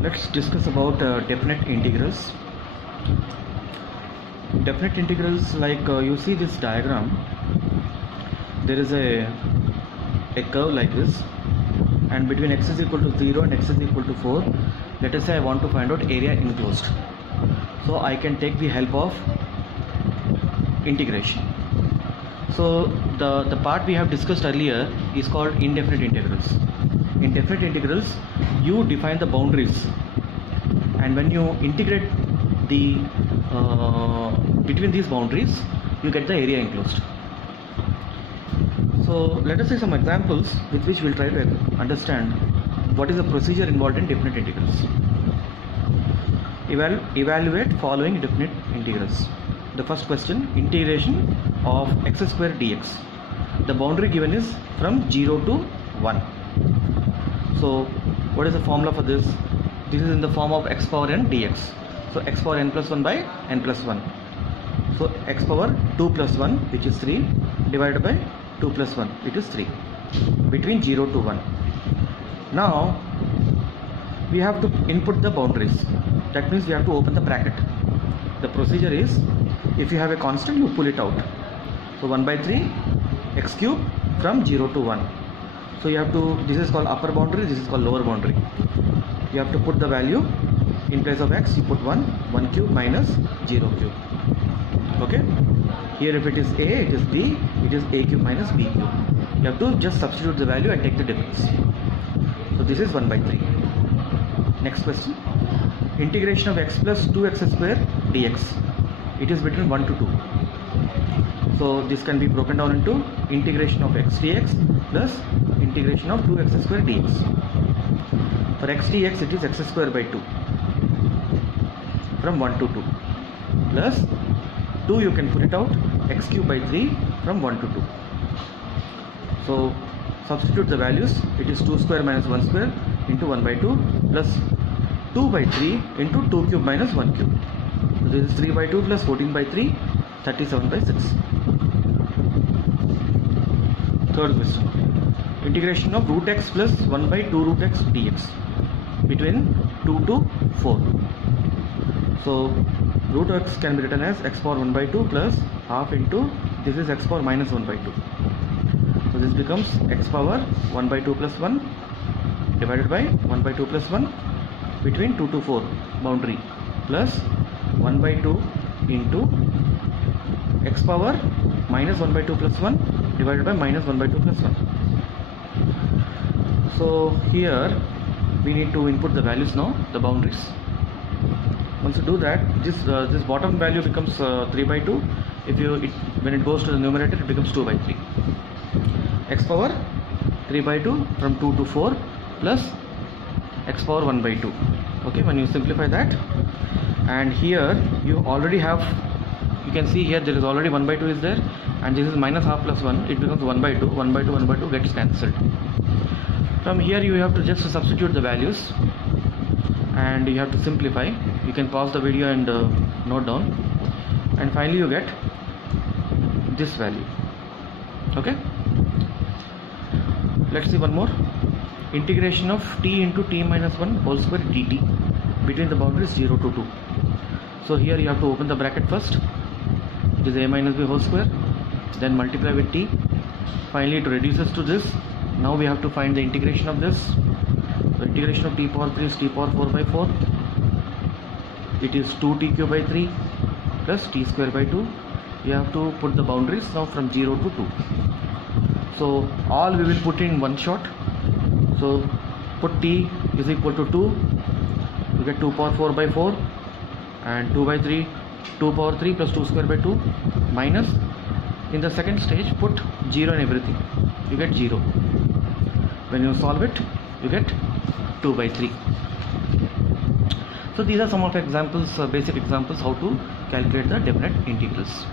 Let's discuss about definite integrals. Definite integrals, like you see this diagram, there is a curve like this, and between x is equal to 0 and x is equal to 4, let us say I want to find out area enclosed. So I can take the help of integration. So the part we have discussed earlier is called indefinite integrals. In definite integrals, you define the boundaries, and when you integrate the between these boundaries, you get the area enclosed. So let us see some examples with which we'll try to understand what is the procedure involved in definite integrals. Evaluate following definite integrals. The first question: integration of x square dx. The boundary given is from 0 to 1. So what is the formula for this? This is in the form of x power n dx. So x power n plus 1 by n plus 1. So x power 2 plus 1, which is 3, divided by 2 plus 1, which is 3, between 0 to 1. Now we have to input the boundaries. That means we have to open the bracket. The procedure is, if you have a constant, you pull it out. So 1 by 3 x cube from 0 to 1. So you have to, this is called upper boundary, this is called lower boundary. You have to put the value in place of x, you put 1 cube minus 0 cube. Okay, here if it is a, it is b, it is a cube minus b cube. You have to just substitute the value and take the difference. So this is 1 by 3. Next question: integration of x plus 2x square dx. It is between 1 to 2. So this can be broken down into integration of x dx plus integration of 2x square dx. For x dx, it is x square by 2 from 1 to 2, plus 2 you can put it out, x cube by 3 from 1 to 2. So substitute the values. It is 2 square minus 1 square into 1 by 2 plus 2 by 3 into 2 cube minus 1 cube. So this is 3 by 2 plus 14 by 3, 37 by 6. Third question: integration of root x plus 1 by 2 root x dx between 2 to 4. So root x can be written as x power 1 by 2 plus half into, this is x power minus 1 by 2. So this becomes x power 1 by 2 plus 1 divided by 1 by 2 plus 1 between 2 to 4 boundary, plus 1 by 2 into x power minus 1 by 2 plus 1 divided by minus 1 by 2 plus 1. So here we need to input the values now, the boundaries. Once you do that, this bottom value becomes 3 by 2. When it goes to the numerator, it becomes 2 by 3. X power 3 by 2 from 2 to 4 plus x power 1 by 2. Okay, when you simplify that, and here you already have, you can see here there is already 1 by 2 is there, and this is minus half plus 1, it becomes 1 by 2, 1 by 2, 1 by 2 gets cancelled. From here you have to just substitute the values, and you have to simplify. You can pause the video and note down, and finally you get this value. Okay, let's see one more: integration of t into t minus 1 whole square dt between the boundaries 0 to 2. So here you have to open the bracket first, it is a minus b whole square, then multiply with t, finally it reduces to this. Now we have to find the integration of this. So integration of t power 3 is t power 4 by 4. It is 2t cube by 3 plus t square by 2. You have to put the boundaries now from 0 to 2. So all we will put in one shot. So put t is equal to 2. You get 2 power 4 by 4 and 2 by 3, 2 power 3 plus 2 square by 2, minus, in the second stage put 0 and everything. You get 0. When you solve it, you get 2 by 3. So these are some of examples, basic examples how to calculate the definite integrals.